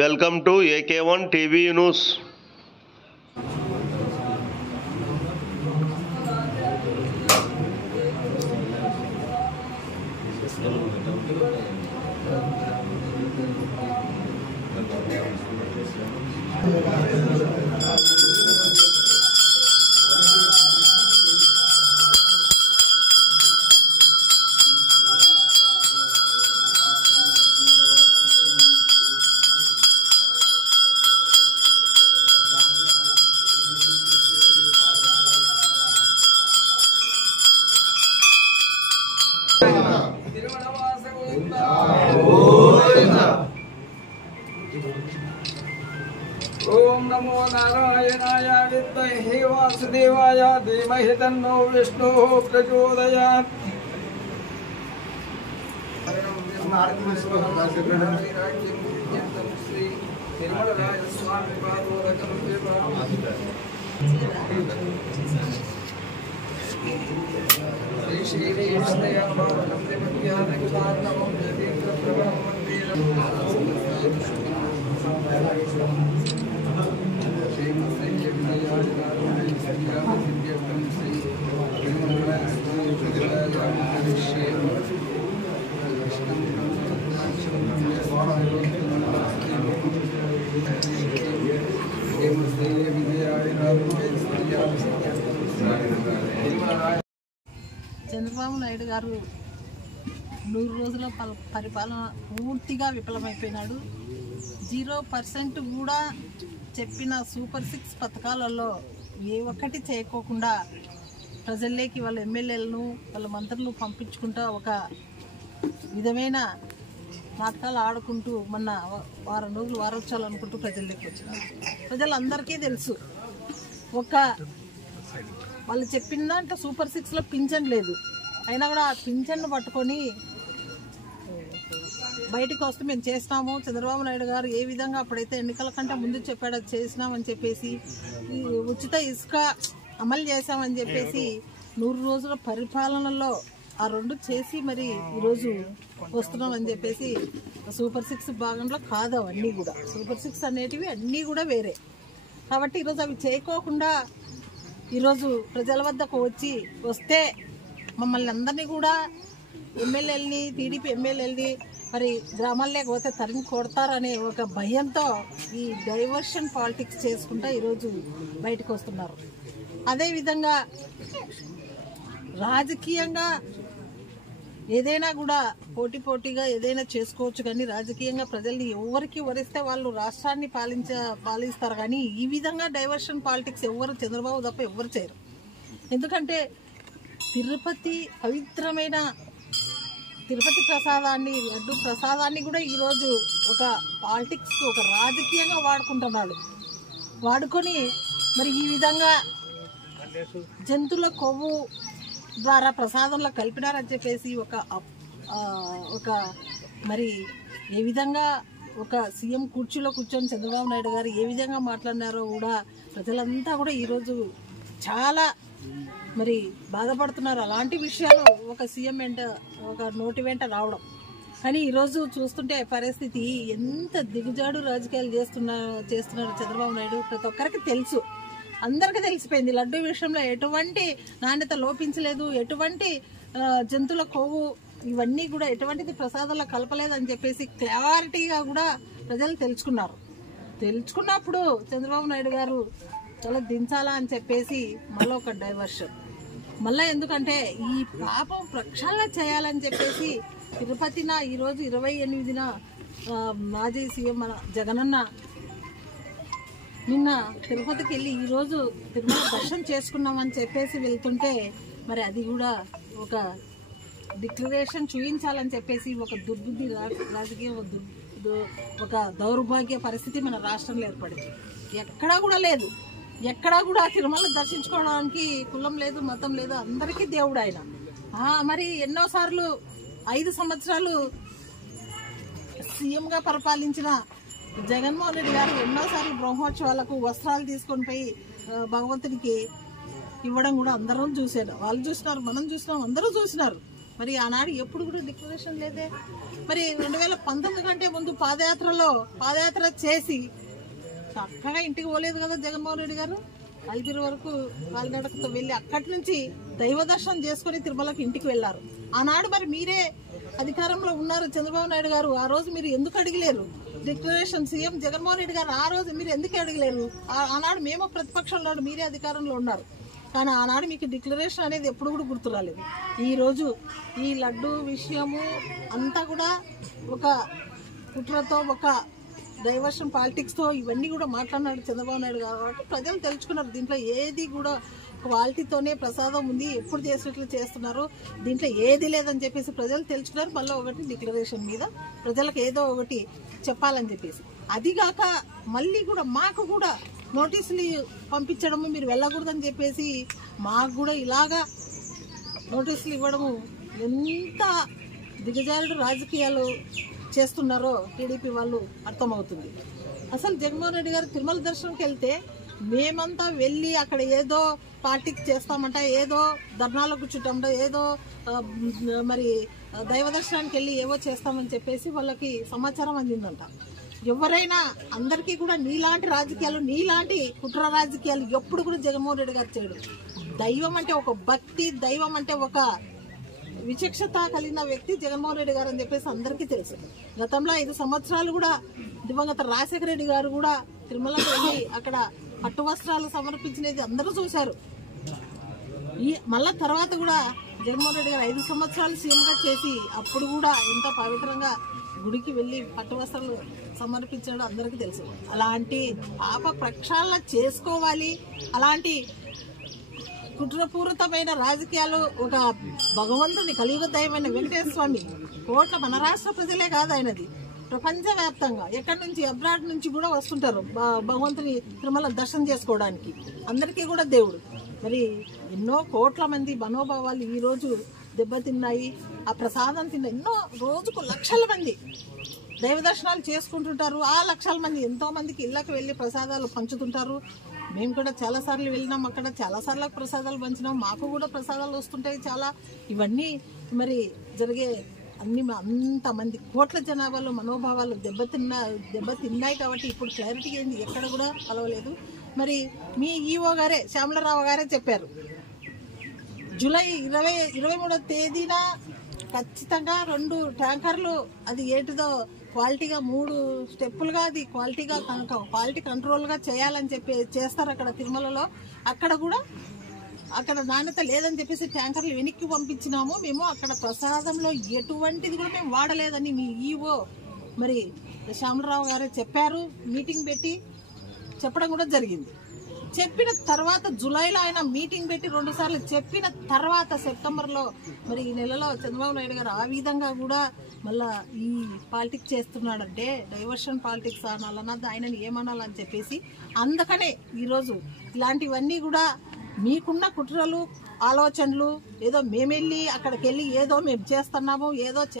Welcome to AK1 TV news. ओम नमो नारायणाय विद्महे वासुदेवाय धीमहि तन्नो विष्णुः प्रचोदयात्। श्री निर्मलराय स्वामी पादोदकं श्री श्रीवेष्णयामावनं देवज्ञानकुलार्णवं यतीन्द्रप्रभं చంద్రబాబు నాయుడు గారు 100 రోజుల పరిపాలన పూర్తిగా విఫలమైపోయినాడు. 0% కూడా చెప్పిన సూపర్ 6 పథకాలలో ఏ ఒక్కటి చేయకోకుండా ప్రజల్లోకి వాళ్ళ ఎమ్మెల్యేలను వాళ్ళ మంత్రులను పంపించుకుంటూ ఒక విధమైన నాటకాలు ఆడుకుంటూ మొన్న వారం రోజులు వారోత్సవాలు అనుకుంటూ ప్రజల్లోకి వచ్చినారు. ప్రజలందరికీ తెలుసు, వాళ్ళు చెప్పిన దాంట్లో సూపర్ 6లో పింఛన్ లేదు, అయినా కూడా ఆ పింఛన్ను పట్టుకొని బయటకు వస్తే మేము చేసినాము, చంద్రబాబు నాయుడు గారు ఏ విధంగా అప్పుడైతే ఎన్నికల కంటే ముందు చెప్పాడో చేసినామని చెప్పేసి ఉచిత ఇసుక అమలు చేశామని చెప్పేసి 100 రోజుల పరిపాలనలో ఆ 2 చేసి మరి ఈరోజు వస్తున్నామని చెప్పేసి సూపర్ 6 భాగంలో కాదు. అవన్నీ కూడా సూపర్ 6 అనేటివి అన్నీ కూడా వేరే. కాబట్టి ఈరోజు అవి చేయకోకుండా ఈరోజు ప్రజల వద్దకు వస్తే మమ్మల్ని అందరినీ కూడా ఎమ్మెల్యేలని, టీడీపీ ఎమ్మెల్యేలని మరి గ్రామాల్లోకి పోతే తరిమి కొడతారనే ఒక భయంతో ఈ డైవర్షన్ పాలిటిక్స్ చేసుకుంటూ ఈరోజు బయటకు వస్తున్నారు. అదేవిధంగా రాజకీయంగా ఏదైనా కూడా పోటీగా ఏదైనా చేసుకోవచ్చు, కానీ రాజకీయంగా ప్రజల్ని ఎవరికి వరిస్తే వాళ్ళు రాష్ట్రాన్ని పాలిస్తారు. కానీ ఈ విధంగా డైవర్షన్ పాలిటిక్స్ ఎవరు, చంద్రబాబు తప్ప ఎవరు చేయరు. ఎందుకంటే తిరుపతి పవిత్రమైన తిరుపతి ప్రసాదాన్ని, లడ్డు ప్రసాదాన్ని కూడా ఈరోజు ఒక పాలిటిక్స్కి, ఒక రాజకీయంగా వాడుకొని మరి ఈ విధంగా జంతువుల కొవ్వు ద్వారా ప్రసాదంలో కలిపినారని చెప్పేసి ఒక మరి ఏ విధంగా ఒక సీఎం కుర్చీలో కూర్చొని చంద్రబాబు నాయుడు గారు ఏ విధంగా మాట్లాడినారో కూడా ప్రజలంతా కూడా ఈరోజు చాలా మరి బాధపడుతున్నారు. అలాంటి విషయాలు ఒక సీఎం ఒక నోటి వెంట రావడం. కానీ ఈరోజు చూస్తుంటే పరిస్థితి ఎంత దిగుజాడు రాజకీయాలు చేస్తున్నారు చంద్రబాబు నాయుడు. ప్రతి ఒక్కరికి తెలుసు, అందరికీ తెలిసిపోయింది. లడ్డు విషయంలో ఎటువంటి నాణ్యత లోపించలేదు, ఎటువంటి జంతువుల కొవ్వు ఇవన్నీ కూడా ఎటువంటిది ప్రసాదాల్లో కలపలేదని చెప్పేసి క్లారిటీగా కూడా ప్రజలు తెలుసుకున్నప్పుడు చంద్రబాబు నాయుడు గారు చాలా దించాలా అని చెప్పేసి మళ్ళీ ఒక డైవర్షన్. మళ్ళీ ఎందుకంటే ఈ పాపం ప్రక్షాళన చేయాలని చెప్పేసి తిరుపతిన ఈరోజు 28న మాజీ సీఎం మన జగనన్న నిన్న తిరుపతికి వెళ్ళి ఈరోజు తిరుమల దర్శనం చేసుకున్నామని చెప్పేసి వెళ్తుంటే మరి అది కూడా ఒక డిక్లరేషన్ చూపించాలని చెప్పేసి ఒక దుర్బుద్ధి రాజకీయ ఒక దౌర్భాగ్య పరిస్థితి మన రాష్ట్రంలో ఏర్పడింది. ఎక్కడా కూడా లేదు, ఎక్కడా కూడా తిరుమల దర్శించుకోవడానికి కులం లేదు, మతం లేదు, అందరికీ దేవుడు ఆయన. మరి ఎన్నోసార్లు 5 సంవత్సరాలు సీఎంగా పరిపాలించిన జగన్మోహన్ రెడ్డి గారు ఎన్నోసార్లు బ్రహ్మోత్సవాలకు వస్త్రాలు తీసుకొని పోయి భగవంతునికి ఇవ్వడం కూడా అందరం చూశారు. వాళ్ళు చూసినారు, మనం చూసినాం, అందరూ చూసినారు. మరి ఆనాడు ఎప్పుడు కూడా డిక్లరేషన్ లేదే. మరి 2019 కంటే ముందు పాదయాత్ర చేసి చక్కగా ఇంటికి పోలేదు కదా జగన్మోహన్ రెడ్డి గారు. అలిపిరి వరకు కాలినడకతో వెళ్ళి అక్కడి నుంచి దైవ దర్శనం చేసుకుని తిరుమలకి ఇంటికి వెళ్ళారు. ఆనాడు మరి మీరే అధికారంలో ఉన్నారు చంద్రబాబు నాయుడు గారు, ఆ రోజు మీరు ఎందుకు అడిగలేరు డిక్లరేషన్? సీఎం జగన్మోహన్ రెడ్డి గారు ఆ రోజు మీరు ఎందుకు అడగలేరు? ఆనాడు మేము ప్రతిపక్షంలో మీరే అధికారంలో ఉన్నారు, కానీ ఆనాడు మీకు డిక్లరేషన్ అనేది ఎప్పుడు కూడా గుర్తు రాలేదు. ఈరోజు ఈ లడ్డు విషయము అంతా కూడా ఒక కుట్రతో, ఒక డైవర్షన్ పాలిటిక్స్తో ఇవన్నీ కూడా మాట్లాడినాడు చంద్రబాబు నాయుడు గారు. కాబట్టి ప్రజలు తెలుసుకున్నారు దీంట్లో ఏది కూడా క్వాలిటీతోనే ప్రసాదం ఉంది, ఎప్పుడు చేసినట్లు చేస్తున్నారు, దీంట్లో ఏది లేదని చెప్పేసి ప్రజలు తెలుసుకున్నారు. మళ్ళీ ఒకటి డిక్లరేషన్ మీద ప్రజలకు ఏదో ఒకటి చెప్పాలని చెప్పేసి, అదిగాక మళ్ళీ కూడా మాకు కూడా నోటీసులు పంపించడము, మీరు వెళ్ళకూడదని చెప్పేసి మాకు కూడా ఇలాగా నోటీసులు ఇవ్వడము ఎంత దిగజారుడు రాజకీయాలు చేస్తున్నారో టీడీపీ వాళ్ళు అర్థమవుతుంది. అసలు జగన్మోహన్ రెడ్డి గారు తిరుమల దర్శనంకి వెళ్తే మేమంతా వెళ్ళి అక్కడ ఏదో పార్టీకి చేస్తామంట, ఏదో ధర్నాలకు కూర్చుంటామంట, ఏదో మరి దైవ దర్శనానికి వెళ్ళి ఏవో చేస్తామని చెప్పేసి వాళ్ళకి సమాచారం అందిందంట. ఎవరైనా అందరికీ కూడా నీలాంటి రాజకీయాలు, నీలాంటి కుట్ర రాజకీయాలు ఎప్పుడు కూడా జగన్మోహన్ రెడ్డి గారు చేయడు. దైవం అంటే ఒక భక్తి, దైవం అంటే ఒక విచక్షత కలిగిన వ్యక్తి జగన్మోహన్ రెడ్డి గారు అని చెప్పేసి అందరికీ తెలుసు. గతంలో 5 సంవత్సరాలు కూడా దివంగత రాజశేఖర రెడ్డి గారు కూడా తిరుమలకు వెళ్ళి అక్కడ పట్టు వస్త్రాలు సమర్పించినది అందరూ చూశారు. మళ్ళా తర్వాత కూడా జగన్మోహన్ రెడ్డి గారు 5 సంవత్సరాలు సీఎంగా చేసి అప్పుడు కూడా ఎంత పవిత్రంగా గుడికి వెళ్ళి పట్టు వస్త్రాలు సమర్పించడం అందరికీ తెలుసు. అలాంటి పాప ప్రక్షాళన చేసుకోవాలి, అలాంటి కుట్రపూరితమైన రాజకీయాలు ఒక భగవంతుని కలియుగ దైవమైన వెంకటేశ్వర స్వామి కోట్ల మన రాష్ట్ర ప్రజలే కాదు ఆయనది, ప్రపంచవ్యాప్తంగా ఎక్కడి నుంచి అబ్రాడ్ నుంచి కూడా వస్తుంటారు భగవంతుని తిరుమల దర్శనం చేసుకోవడానికి. అందరికీ కూడా దేవుడు. మరి ఎన్నో కోట్ల మంది మనోభావాలు ఈరోజు దెబ్బతిన్నాయి. ఆ ప్రసాదం తిన్న ఎన్నో రోజుకు లక్షల మంది దైవ దర్శనాలు చేసుకుంటుంటారు. ఆ లక్షల మంది ఎంతో మందికి ఇళ్ళకి వెళ్ళి ప్రసాదాలు పంచుతుంటారు. మేము కూడా చాలాసార్లు వెళ్ళినాం, అక్కడ చాలాసార్లు ప్రసాదాలు పంచినాం, మాకు కూడా ప్రసాదాలు వస్తుంటాయి చాలా. ఇవన్నీ మరి జరిగే అంతమంది కోట్ల జనాభాలో మనోభావాలు దెబ్బతిన్నాయి. కాబట్టి ఇప్పుడు క్లారిటీ ఏంది ఎక్కడ కూడా కలవలేదు. మరి మీ ఈఓ గారే శ్యామలరావు గారే చెప్పారు, జూలై 23వ తేదీన ఖచ్చితంగా 2 ట్యాంకర్లు అది ఏంటిదో క్వాలిటీగా 3 స్టెప్పులుగా అది క్వాలిటీగా క్వాలిటీ కంట్రోల్గా చేయాలని చెప్పి చేస్తారు అక్కడ తిరుమలలో. అక్కడ కూడా అక్కడ నాణ్యత లేదని చెప్పేసి ట్యాంకర్లు వెనక్కి పంపించినాము. మేము అక్కడ ప్రసాదంలో ఎటువంటిది కూడా మేము వాడలేదని మీ ఈఓ మరి శ్యామలరావు గారే చెప్పారు. మీటింగ్ పెట్టి చెప్పడం కూడా జరిగింది. చెప్పిన తర్వాత జూలైలో ఆయన మీటింగ్ పెట్టి 2 సార్లు చెప్పిన తర్వాత సెప్టెంబర్లో మరి ఈ నెలలో చంద్రబాబు నాయుడు గారు ఆ విధంగా కూడా మళ్ళా ఈ పాలిటిక్స్ చేస్తున్నాడంటే డైవర్షన్ పాలిటిక్స్ అనాలన్నా ఆయనని ఏమనాలని చెప్పేసి అందుకనే ఈరోజు ఇలాంటివన్నీ కూడా మీకున్న కుట్రలు ఆలోచనలు ఏదో మేమెళ్ళి అక్కడికి వెళ్ళి ఏదో మేము చేస్తున్నాము ఏదో